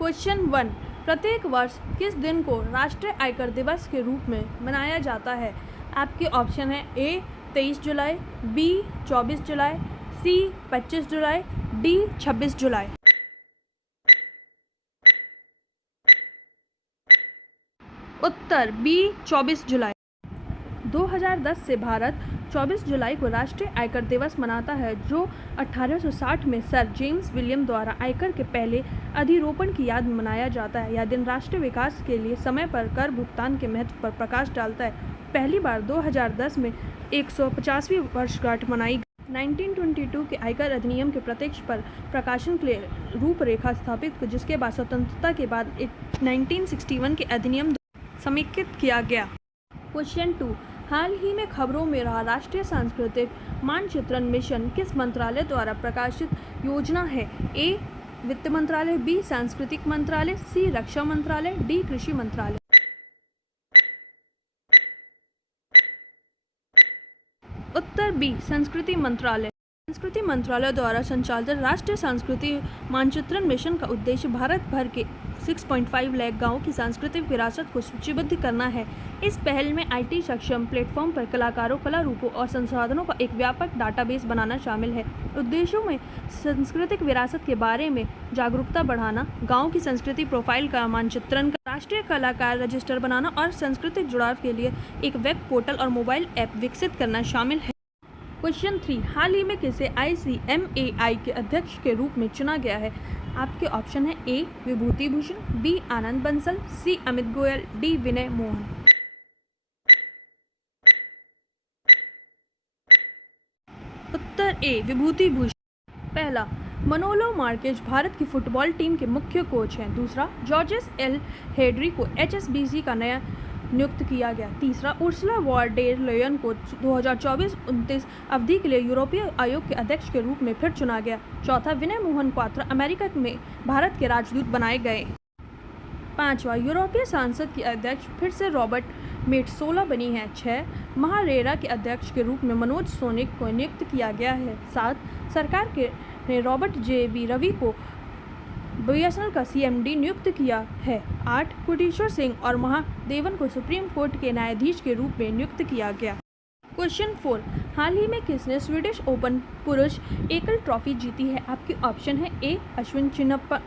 Question 1। प्रत्येक वर्ष किस दिन को राष्ट्रीय आयकर दिवस के रूप में मनाया जाता है? आपके ऑप्शन है ए 23 जुलाई, बी 24 जुलाई, सी 25 जुलाई, डी 26 जुलाई। उत्तर बी 24 जुलाई। 2010 से भारत 24 जुलाई को राष्ट्रीय आयकर दिवस मनाता है, जो 1860 में सर जेम्स विलियम द्वारा आयकर के पहले अधिरोपण की याद में मनाया जाता है। यह दिन राष्ट्रीय विकास के लिए समय पर कर भुगतान के महत्व पर प्रकाश डालता है। पहली बार 2010 में 150वीं वर्षगांठ मनाई गई। 1922 के आयकर अधिनियम के प्रत्यक्ष पर प्रकाशन के लिए रूपरेखा स्थापित की, जिसके बाद स्वतंत्रता के बाद 1961 के अधिनियम समेकित किया गया। क्वेश्चन 2। हाल ही में खबरों में रहा राष्ट्रीय सांस्कृतिक मानचित्रण मिशन किस मंत्रालय द्वारा प्रकाशित योजना है? ए वित्त मंत्रालय, बी सांस्कृतिक मंत्रालय, सी रक्षा मंत्रालय, डी कृषि मंत्रालय। उत्तर बी संस्कृति मंत्रालय। संस्कृति मंत्रालय द्वारा संचालित राष्ट्रीय सांस्कृतिक मानचित्रण मिशन का उद्देश्य भारत भर के 6.5 लाख गाँवों की सांस्कृतिक विरासत को सूचीबद्ध करना है। इस पहल में IT सक्षम प्लेटफॉर्म पर कलाकारों, कला रूपों और संसाधनों का एक व्यापक डाटाबेस बनाना शामिल है। उद्देश्यों में सांस्कृतिक विरासत के बारे में जागरूकता बढ़ाना, गाँव की संस्कृति प्रोफाइल का मानचित्रण, राष्ट्रीय कलाकार रजिस्टर बनाना और सांस्कृतिक जुड़ाव के लिए एक वेब पोर्टल और मोबाइल ऐप विकसित करना शामिल है। क्वेश्चन 3। हाल ही में किसे ICMAI के अध्यक्ष के रूप में चुना गया है? आपके ऑप्शन है ए विभूति भूषण, बी आनंद बंसल, सी अमित गोयल, डी विनय मोहन। उत्तर ए विभूति भूषण। पहला, मनोलो मार्केज भारत की फुटबॉल टीम के मुख्य कोच हैं। दूसरा, जॉर्जेस एल हेडरी को HSBC का नया नियुक्त किया गया। तीसरा, उर्सुला वॉन डेर लेयन को 2024-29 अवधि के लिए यूरोपीय आयोग के अध्यक्ष के रूप में फिर चुना गया। चौथा, विनय मोहन क्वात्रा अमेरिका में भारत के राजदूत बनाए गए। पांचवा, यूरोपीय संसद की अध्यक्ष फिर से रॉबर्ट मेट्सोला बनी है। 6, महारेरा के अध्यक्ष के रूप में मनोज सोनिक को नियुक्त किया गया है। 7, सरकार ने रॉबर्ट JV रवि को BSNL का CMD नियुक्त किया है। 8, कोटेश्वर सिंह और महादेवन को सुप्रीम कोर्ट के न्यायाधीश के रूप में नियुक्त किया गया। क्वेश्चन 4। हाल ही में किसने स्वीडिश ओपन पुरुष एकल ट्रॉफी जीती है? आपके ऑप्शन है A Ashwin Chinnappa,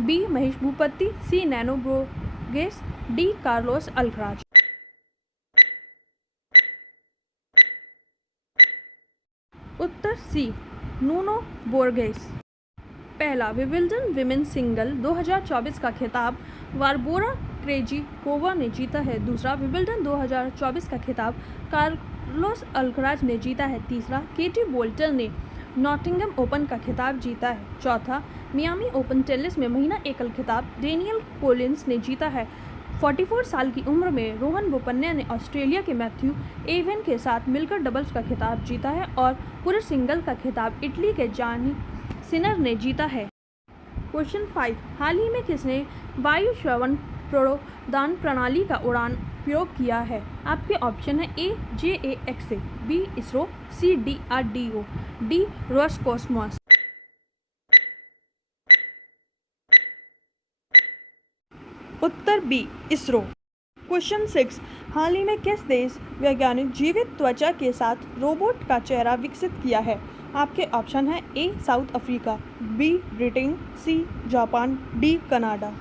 B Mahesh Bhupathi, C Nuno Borges, D Carlos Alcaraz. उत्तर सी नूनो बोर्गेस। पहला, विंबलडन विमेन सिंगल 2024 का खिताब बारबोरा क्रेजिकोवा ने जीता है। दूसरा, विंबलडन 2024 का खिताब कार्लोस अल्कराज ने जीता है। तीसरा, केटी बोल्टन ने नॉटिंघम ओपन का खिताब जीता है। चौथा, मियामी ओपन टेनिस में महिला एकल खिताब डेनियल कोलिंस ने जीता है। 44 साल की उम्र में रोहन बोपन्ना ने ऑस्ट्रेलिया के मैथ्यू एवन के साथ मिलकर डबल्स का खिताब जीता है और पुरुष सिंगल का खिताब इटली के जानी सिनर ने जीता है। क्वेश्चन 5। हाल ही में किसने वायु श्रवण प्रोदान प्रणाली का उड़ान प्रयोग किया है? आपके ऑप्शन है ए JAXA, बी इसरो, सी DRDO, डी रोसकॉस्मोस। उत्तर बी इसरो। क्वेश्चन 6। हाल ही में किस देश वैज्ञानिक जीवित त्वचा के साथ रोबोट का चेहरा विकसित किया है? आपके ऑप्शन है A South Africa, B Britain, C Japan, D Canada.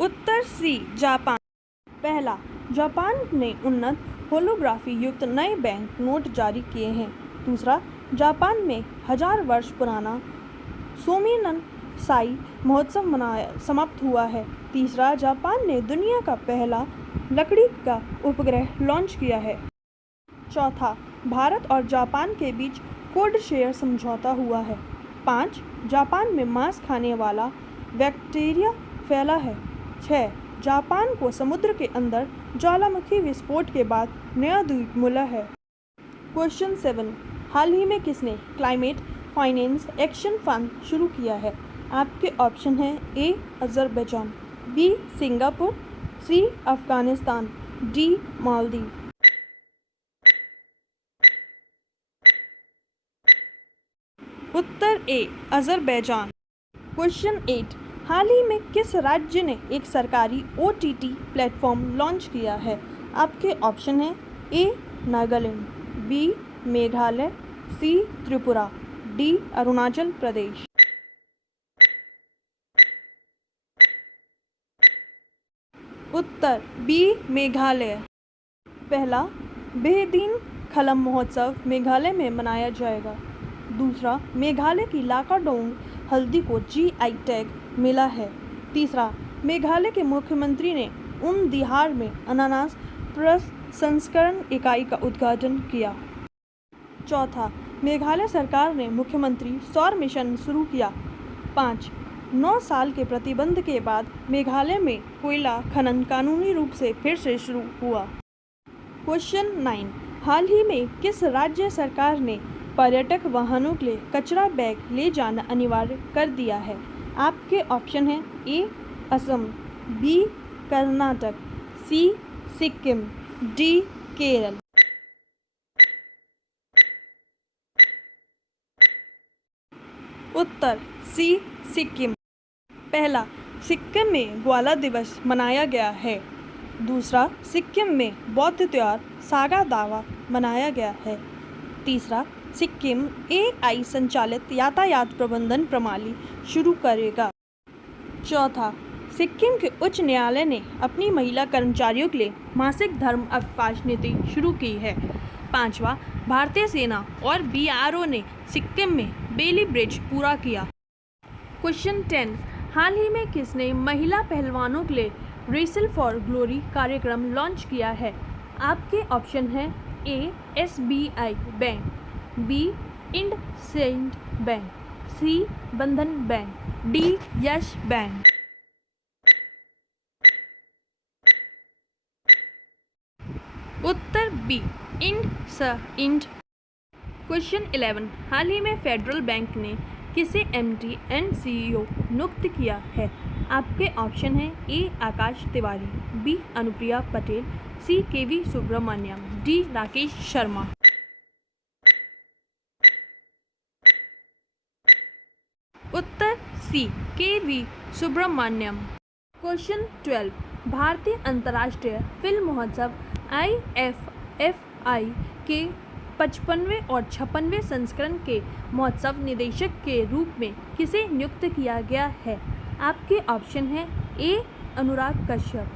उत्तर सी जापान। पहला, जापान ने उन्नत होलोग्राफी युक्त नए बैंक नोट जारी किए हैं। दूसरा, जापान में 1000 वर्ष पुराना सोमिनन साई महोत्सव समाप्त हुआ है। तीसरा, जापान ने दुनिया का पहला लकड़ी का उपग्रह लॉन्च किया है। चौथा, भारत और जापान के बीच कोड शेयर समझौता हुआ है। 5, जापान में मांस खाने वाला बैक्टीरिया फैला है। 6, जापान को समुद्र के अंदर ज्वालामुखी विस्फोट के बाद नया द्वीप मिला है। क्वेश्चन 7। हाल ही में किसने क्लाइमेट फाइनेंस एक्शन फंड शुरू किया है? आपके ऑप्शन है ए अजरबैजान, बी सिंगापुर, सी अफगानिस्तान, डी मालदीव। उत्तर ए अज़रबैजान। क्वेश्चन 8, हाल ही में किस राज्य ने एक सरकारी OTT प्लेटफॉर्म लॉन्च किया है? आपके ऑप्शन हैं ए नागालैंड, बी मेघालय, सी त्रिपुरा, डी अरुणाचल प्रदेश। उत्तर बी मेघालय। पहला, बेहदीन खलम महोत्सव मेघालय में मनाया जाएगा। दूसरा, मेघालय की लाकाडोंग हल्दी को GI टैग मिला है। तीसरा, मेघालय के मुख्यमंत्री ने उमदिहार में अनानास प्रसंस्करण इकाई का उद्घाटन किया। चौथा, मेघालय सरकार ने मुख्यमंत्री सौर मिशन शुरू किया। 5, 9 साल के प्रतिबंध के बाद मेघालय में कोयला खनन कानूनी रूप से फिर से शुरू हुआ। क्वेश्चन 9, हाल ही में किस राज्य सरकार ने पर्यटक वाहनों के लिए कचरा बैग ले जाना अनिवार्य कर दिया है? आपके ऑप्शन हैं ए असम, बी कर्नाटक, सी सिक्किम, डी केरल। उत्तर सी सिक्किम। पहला, सिक्किम में ग्वाला दिवस मनाया गया है। दूसरा, सिक्किम में बौद्ध त्योहार सागा दावा मनाया गया है। तीसरा, सिक्किम AI संचालित यातायात प्रबंधन प्रणाली शुरू करेगा। चौथा, सिक्किम के उच्च न्यायालय ने अपनी महिला कर्मचारियों के लिए मासिक धर्म अवकाश नीति शुरू की है। पांचवा, भारतीय सेना और BRO ने सिक्किम में बेली ब्रिज पूरा किया। क्वेश्चन 10, हाल ही में किसने महिला पहलवानों के लिए रेसल फॉर ग्लोरी कार्यक्रम लॉन्च किया है? आपके ऑप्शन हैं A SBI bank, B IndusInd bank, C Bandhan bank, D yes bank. उत्तर बी इंडसइंड। क्वेश्चन 11, हाल ही में फेडरल बैंक ने किसे MD एंड CEO नियुक्त किया है? आपके ऑप्शन हैं ए आकाश तिवारी, बी अनुप्रिया पटेल, सी KV सुब्रमण्यम, डी राकेश शर्मा। उत्तर सी KV सुब्रमण्यम। क्वेश्चन 12, भारतीय अंतर्राष्ट्रीय फिल्म महोत्सव IFFI के 55वें और 56वें संस्करण के महोत्सव निदेशक के रूप में किसे नियुक्त किया गया है? आपके ऑप्शन हैं ए अनुराग कश्यप,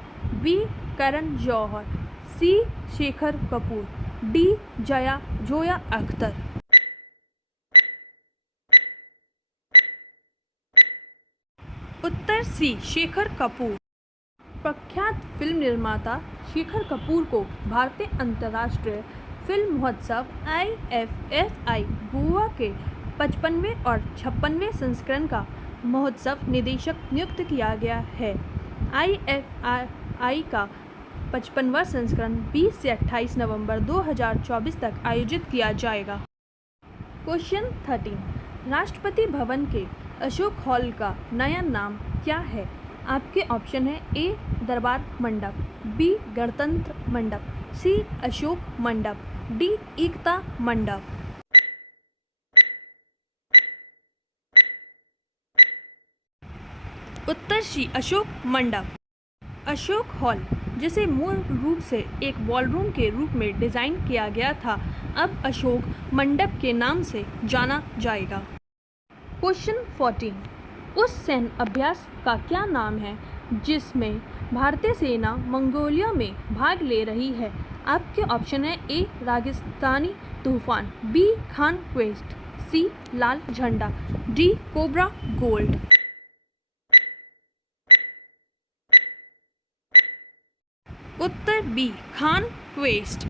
बी करण जौहर, सी शेखर कपूर, डी जोया अख्तर। उत्तर सी शेखर कपूर। प्रख्यात फिल्म निर्माता शेखर कपूर को भारतीय अंतर्राष्ट्रीय फिल्म महोत्सव IFFI गोवा के 55वें और 56वें संस्करण का महोत्सव निदेशक नियुक्त किया गया है। IFFI का 55वां संस्करण 20 से 28 नवंबर 2024 तक आयोजित किया जाएगा। क्वेश्चन 13, राष्ट्रपति भवन के अशोक हॉल का नया नाम क्या है? आपके ऑप्शन है ए दरबार मंडप, बी गणतंत्र मंडप, सी अशोक मंडप, डी एकता मंडप। उत्तर सी अशोक मंडप। अशोक हॉल, जिसे मूल रूप से एक बॉलरूम के रूप में डिज़ाइन किया गया था, अब अशोक मंडप के नाम से जाना जाएगा। क्वेश्चन 14, उस सैन्य अभ्यास का क्या नाम है जिसमें भारतीय सेना मंगोलिया में भाग ले रही है? आपके ऑप्शन है ए रागिस्तानी तूफान, बी खान क्वेस्ट, सी लाल झंडा, डी कोबरा गोल्ड। उत्तर बी खान क्वेस्ट।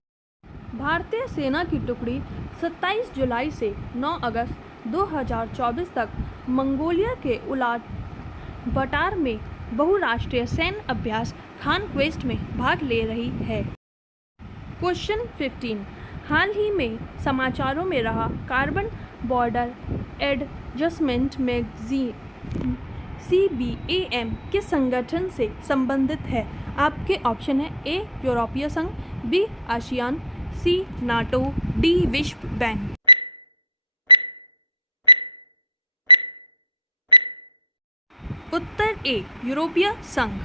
भारतीय सेना की टुकड़ी 27 जुलाई से 9 अगस्त 2024 तक मंगोलिया के उलान बटार में बहुराष्ट्रीय सैन्य अभ्यास खान क्वेस्ट में भाग ले रही है। क्वेश्चन 15, हाल ही में समाचारों में रहा carbon border adjustment magazine CBAM किस संगठन से संबंधित है? आपके ऑप्शन है ए यूरोपीय संघ, बी आसियान, सी नाटो, डी विश्व बैंक। उत्तर ए यूरोपीय संघ।